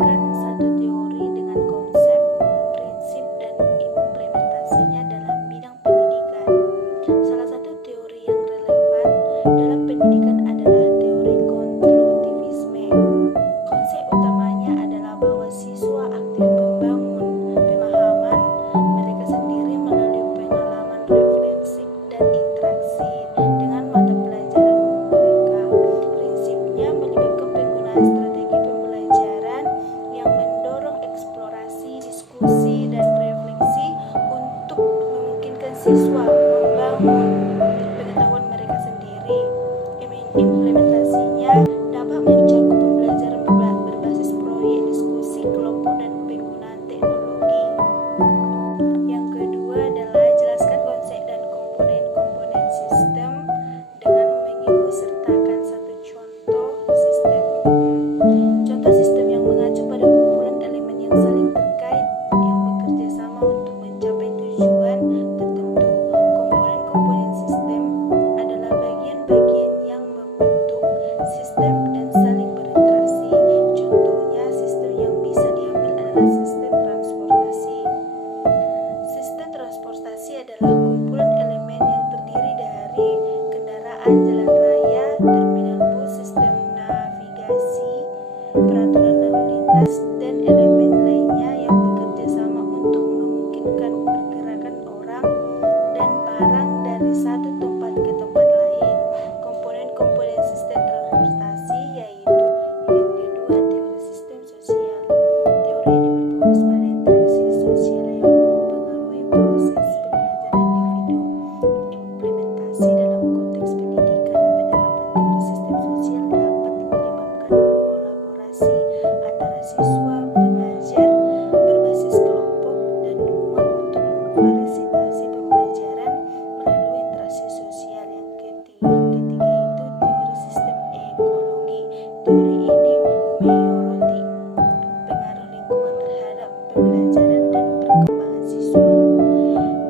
menjelaskan satu teori dengan konsep, prinsip, dan implementasinya dalam bidang pendidikan. Salah satu teori yang relevan dalam pendidikan adalah teori konstruktivisme. Konsep utamanya adalah bahwa siswa aktif membangun pemahaman mereka sendiri melalui pengalaman refleksif dan interaksi dengan mata pelajaran mereka. Prinsipnya melibatkan penggunaan strategi pembelajaran yang mendorong eksplorasi, diskusi, dan refleksi untuk memungkinkan siswa membangun pengetahuan mereka sendiri. Implementasinya dapat mencakup pembelajaran berbasis proyek, diskusi kelompok, dan penggunaan teknologi. Yang kedua adalah jelaskan konsep dan komponen-komponen sistem dengan mengikutsertakan satu contoh sistem. Contoh sistem yang mengacu pada kumpulan elemen yang saling terkait yang bekerja sama untuk mencapai tujuan tertentu. Komponen-komponen sistem adalah bagian-bagian yang membentuk sistem dan saling berinteraksi. Contohnya, sistem yang bisa diambil adalah sistem transportasi. Sistem transportasi adalah kumpulan elemen yang terdiri dari kendaraan jalan raya, terminal bus, sistem navigasi, peraturan lalu lintas, dan elemen lainnya yang bekerja sama untuk memungkinkan pergerakan orang dan barang dari satu tempat ke tempat lain. Komponen-komponen sistem transportasi yaitu yang kedua, teori sistem sosial. Teori ini berfokus pada interaksi sosial yang mempengaruhi proses pembelajaran individu. Implementasi dalam konteks pendidikan, penerapan teori sistem sosial dapat melibatkan kolaborasi antara siswa, pengajar, berbasis kelompok, dan dukungan untuk memfasilitasi pembelajaran melalui interaksi sosial. Yang ketiga itu teori sistem ekologi. Teori ini menyoroti pengaruh lingkungan terhadap pembelajaran dan perkembangan siswa.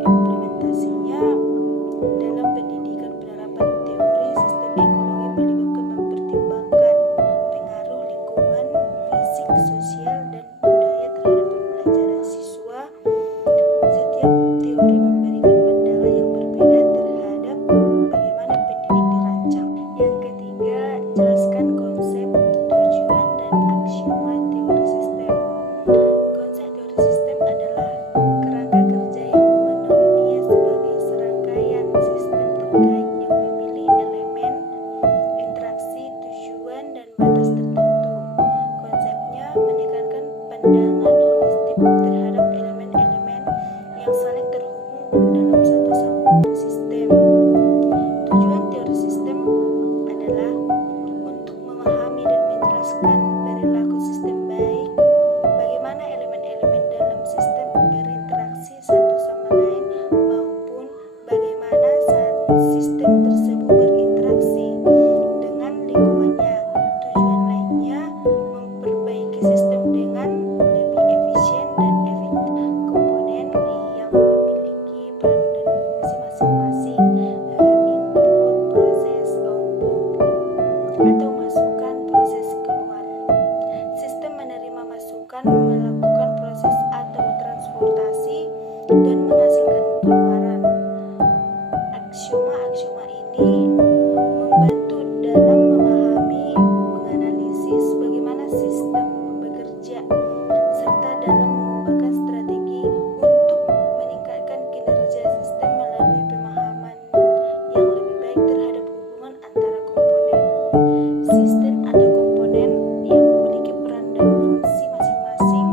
Implementasinya dalam pendidikan, penerapan teori sistem ekologi melibatkan mempertimbangkan pengaruh lingkungan, fisik, sosial, dan budaya terhadap pembelajaran siswa. Setiap teori memberikan pandangan yang berbeda terhadap bagaimana pendidik dirancang. Yang ketiga, jelaskan konsep, tujuan, dan aksioma teori sistem. Konsep teori sistem adalah kerangka kerja yang memandang dunia sebagai serangkaian sistem terkait yang memiliki elemen, interaksi, tujuan, dan batas tertentu. Konsepnya menekankan pandangan holistik terhadap elemen-elemen yang saling terhubung dalam satu sistem. Tujuan teori sistem adalah untuk memahami dan menjelaskan perilaku sistem, baik bagaimana elemen-elemen dalam sistem berinteraksi satu sama lain maupun bagaimana sistem tersebut berinteraksi dengan lingkungannya. Tujuan lainnya memperbaiki sistem dengan lebih efisien dan efektif. Komponen yang memiliki peran dan fungsi masing-masing, input, proses, output, atau masukan, proses, keluar. Sistem menerima masukan, melakukan proses atau transportasi, dan menghasilkan keluaran. Aksioma-aksioma ini membantu dalam memahami, menganalisis bagaimana sistem bekerja, serta dalam mengembangkan strategi untuk meningkatkan kinerja sistem melalui pemahaman yang lebih baik terhadap hubungan antara komponen. Sistem atau komponen yang memiliki peran dan fungsi masing-masing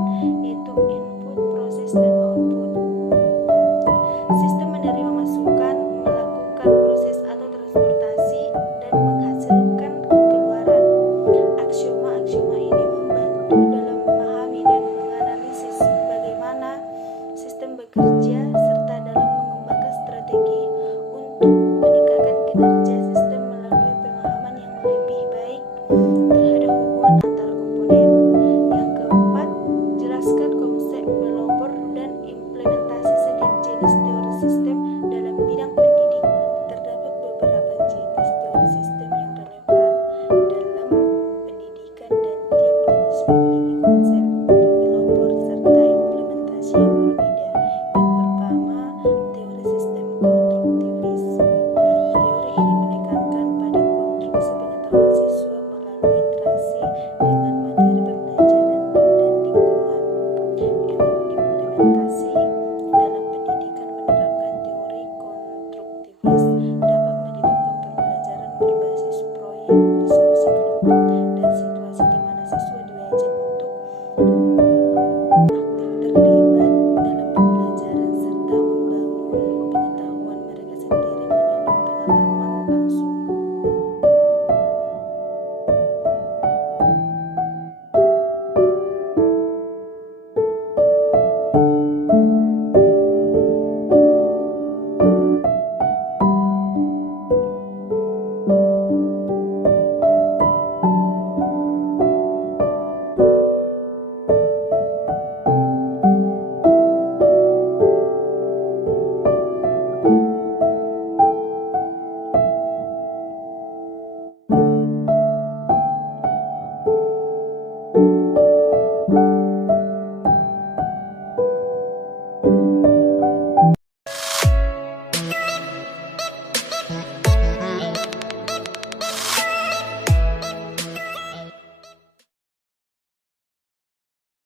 belajar